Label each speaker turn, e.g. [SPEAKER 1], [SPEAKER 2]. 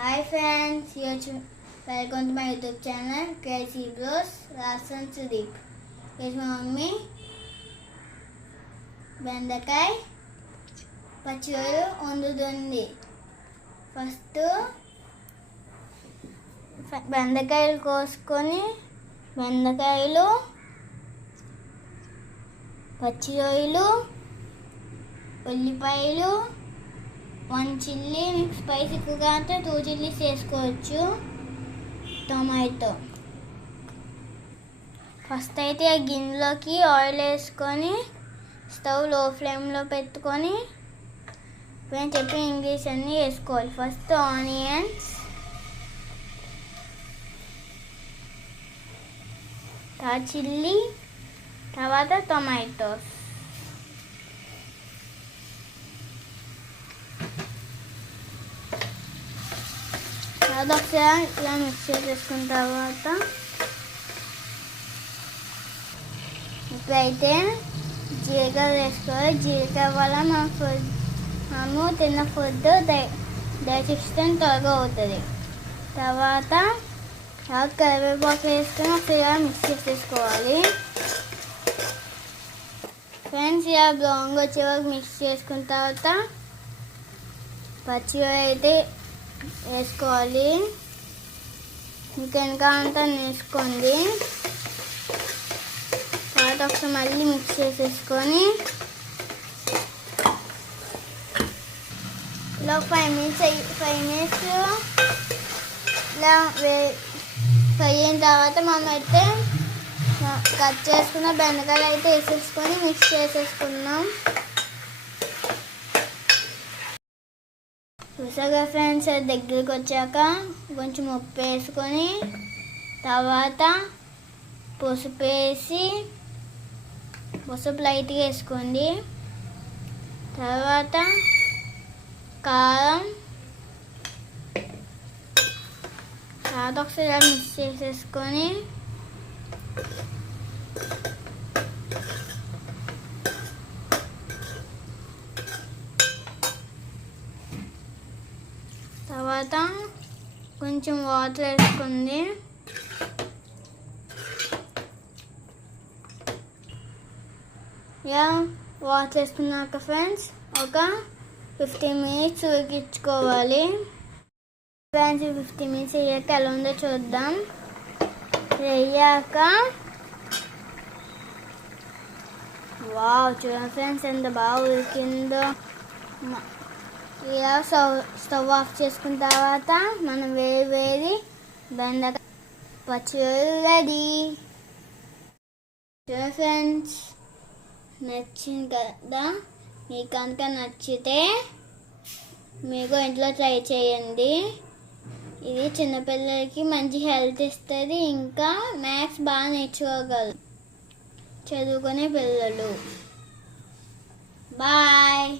[SPEAKER 1] Hi friends YouTube welcome to my YouTube channel crazy blows రాసన్ సుదీప్ ఈరోజు మా mummy బెండకాయ పచ్చిరొయ్యలు వండుతుంది ఫస్ట్ బెండకాయలు కోసుకొని బెండకాయలు పచ్చిరొయ్యలు ఉల్లిపాయలు వన్ చిల్లీ మీకు స్పైస్ ఎక్కువగా అంటే టూ చిల్లీస్ వేసుకోవచ్చు టొమాటో. ఫస్ట్ అయితే ఆ గిన్నెలోకి ఆయిల్ వేసుకొని స్టవ్లో ఫ్లేమ్లో పెట్టుకొని నేను చెప్పిన ఇంగ్లీష్ అన్నీ వేసుకోవాలి. ఫస్ట్ ఆనియన్స్ తర్వాత చిల్లీ తర్వాత టొమాటోస్. అదొకసారి ఒకసారి ఇలా మిక్స్ చేసేసుకున్న తర్వాత ఇప్పుడైతే జీలకర్ర వేసుకోవాలి జీలకర్ర వల్ల మన ఫుడ్ మనము తిన్న ఫుడ్ డైజెషన్ త్వరగా అవుతుంది తర్వాత తర్వాత కరివేపాకు వేసుకొని ఒకసారి మిక్స్ చేసేసుకోవాలి ఫ్రెండ్స్ ఇలా బ్రౌన్గా వచ్చే వరకు మిక్స్ చేసుకున్న తర్వాత పచ్చిగా అయితే వేసుకోవాలి. ఇంకా అంతా వేసుకోండి తర్వాత ఒకసారి మళ్ళీ మిక్స్ చేసేసుకొని ఇలా ఫైవ్ మినిట్స్ ఫైవ్ మినిట్స్ ఇలా వే ఫ్రై అయిన తర్వాత మనం అయితే కట్ చేసుకున్న బెండకాయలు అయితే వేసేసుకొని మిక్స్ చేసేసుకున్నాం చూసాగా ఫ్రెండ్స్ దగ్గరికి వచ్చాక కొంచెం ఉప్పు వేసుకొని తర్వాత పసుపు వేసి పసుపు లైట్గా వేసుకోండి. తర్వాత కారం తర్వాత ఒకసారి మిక్స్ చేసేసుకొని తర్వాత కొంచెం వాటర్ వేసుకుంది. యా వాటర్ వేసుకున్నాక ఫ్రెండ్స్ ఒక ఫిఫ్టీన్ మినిట్స్ ఉడికించుకోవాలి. ఫ్రెండ్స్ ఫిఫ్టీన్ మినిట్స్ అయ్యాక ఎలా ఉందో చూద్దాం. అయ్యాక వావ్ చూడండి ఫ్రెండ్స్ ఎంత బాగా ఉడికిందో. ఇలా స్టవ్ స్టవ్ ఆఫ్ చేసుకున్న తర్వాత మనం వేడి వేడి బెండకాయ పచ్చిరొయ్యలు రెడీ ఫ్రెండ్స్ నచ్చింది కదా? మీకు కనుక నచ్చితే మీకు ఇంట్లో ట్రై చేయండి. ఇది చిన్నపిల్లలకి మంచి హెల్త్ ఇస్తుంది ఇంకా మ్యాథ్స్ బాగా నేర్చుకోగలరు. చదువుకునే పిల్లలు. బాయ్